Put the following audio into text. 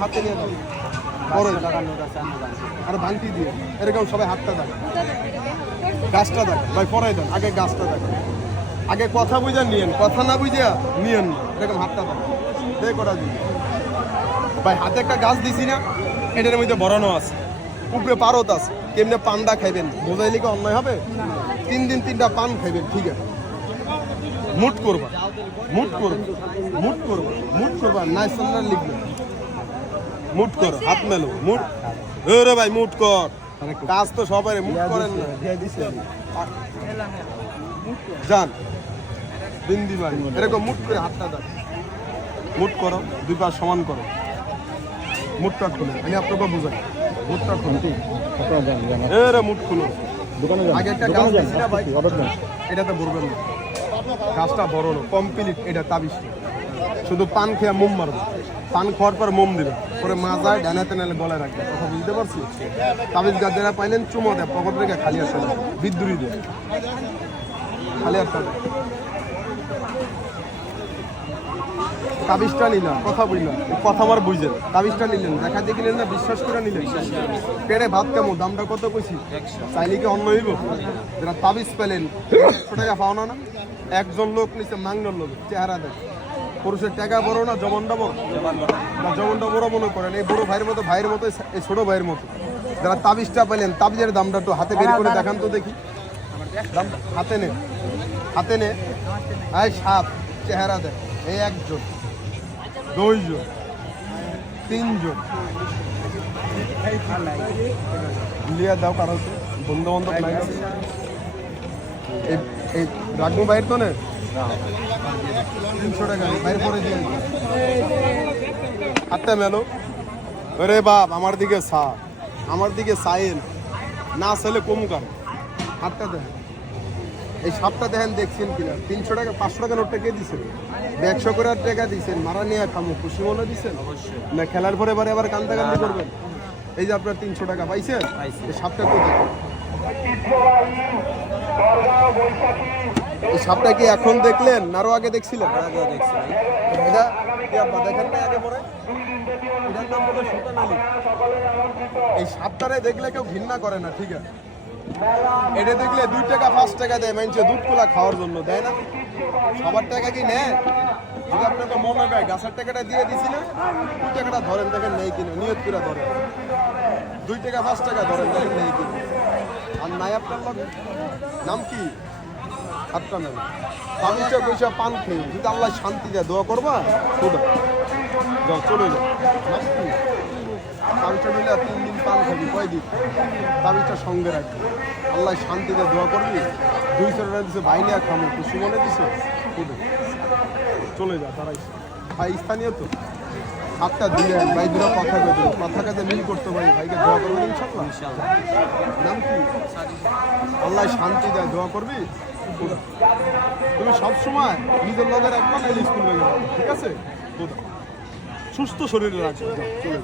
হাতে নিয়ে দাও বড় আর ভাঙতি দিয়ে। এরকম সবাই হাতটা দেখ গাছটা দেখ ভাই, পরাই দেন। আগে গাছটা দেখ আগে কথা বুঝা নিয়েন। কথা না বুঝা নিয়েন এরকম হাতটা দেখ ওটা দিন ভাই, হাতে একটা গাছ দিছি না, এটার মধ্যে বড়ানো আছে। উপরে পারত আছে। কেমনে পান্ডা খাইবেন? বোঝাইলে কি অন্যায় হবে? তিন দিন তিনটা পান খাইবেন, ঠিক আছে? মুট করবা। মুট করবা। মুট করবা। মুট করবা। নাই সামনে লিখবে মুট কর হাত মেলো মুট। রে ভাই মুট কর। কাজ তো সবাই মুট করেন না। যান। বিন্দি বাড়ি এরকম মুট করে হাতটা দাও। মুট করো দুই পা সমান করো। মুটটা খুলো। আমি আপনাকে বুঝাই। মুটটা খুলো। এ রে মুট খুলো। দোকানে আগে একটা গাছ দিছি না ভাই? এটাতে ভরবেন না। গাছটা বড় না কমপ্লিট এটা তাবিজটা শুধু পান খেয়ে মোম মারবে। পান খাওয়ার পর মোম দিবে। পরে মাজায় ডানাতে নালে গলায় রাখবে। কথা বুঝতে পারছি তাবিজ গাছ যারা পাইলেন, চুমো দেয়। পকেট রেখে খালি আসে না। বিদ্যুরি দেয়। খালি হবে তাবিজটা নিলাম কথা বুঝলাম কথা আমার বুঝলেন। তাবিজটা নিলেন। দেখা দিয়ে কিনেন না? বিশ্বাস করে নিলেন? পেড়ে ভাত কেমন? দামটা কত কইছি? চাইলে কি অন্য হইব? যারা তাবিজ পেলেন, একশো টাকা পাও না? না একজন লোক নিচে মাংনার লোক চেহারা দেখ। পুরুষের টাকা বড় না জবনটা বড়? না জবনটা বড় মনে করেন। এই বড় ভাইয়ের মতো ভাইয়ের মতো, এই ছোট ভাইয়ের মতো। যারা তাবিজটা পেলেন, তাবিজের দামটা একটু হাতে বের করে দেখান তো দেখি। দাম হাতে নে হাতে নে। সাপ চেহারা দেখ, এই একজন, দুইজন, তিনজন। লিয়া দাও কারও বন্ধু বান্ধব এই রাগবো বাইর তো না? তিনশো টাকা বাইর করে দিয়ে। হাতটা মেলো। আরে বাপ আমার দিকে সা। আমার দিকে সাইন না আসলে কমু কার হাতটা দেন এই সাপটা দেখেন দেখছেন কিনা? তিনশো টাকা পাঁচশো টাকা নোটটা কে দিছেন একশো করে টাকা দিছেন। মারা নিয়ে খামো। খুশি মনে দিছেন? না খেলার পরে এবারে আবার কান্দা কান্দি করবেন? এই যে আপনার তিনশো টাকা পাইছেন? এই সাপটা কোথায়? সাপটা কি এখন দেখলেন? আরও আগে দেখছিলেন? এটা কি আপা দেখেন না আগে পরে? এটার নাম হলো সুতান এই সাপটারে দেখলে কেউ ঘৃণা করে না ঠিক আছে? এটা দেখলে দুই টাকা পাঁচ টাকা দেয় মানুষে দুধ কোলা খাওয়ার জন্য দেয় না? সবার টাকা কি নেয়? যদি আপনাকে মনে হয় গাছের টাকাটা দিয়ে দিছি না দুই টাকাটা ধরেন দেখেন নেই কিনে নিয়ত করে ধরেন। দুই টাকা পাঁচ টাকা ধরেন দেখেন নেই কিনে। আর নাই আপনার নাম কি? হাতটা নেন তাবিজটা বসে পান খেয়ে যদি আল্লাহ শান্তি দেয়, দোয়া করবা? খোদা যাও, চলে যাও। নাম কি তাবিজটা নিলে তিন দিন পান খাবি, কয়দিন? তাবিজটা সঙ্গে রাখবি। আল্লাহ শান্তিতে দোয়া করবি? দুই চারটা দিছে, ভাই নিয়ে খামো। খুশি মনে দিছে? চলে যা, তারাই ভাই স্থানীয় তো? হাতটা দিলে ভাই দুটো কথা কেটে কথা কাজে মিল করতে পারি ভাইকে দোয়া করবে ইনশাল্লাহ নাম কি? আল্লাহ শান্তি দেয় দোয়া করবি? তুমি সবসময় নিজের লগে রাখবা না স্কুল ব্যাগে ঠিক আছে। সুস্থ শরীরে রাখবে চলে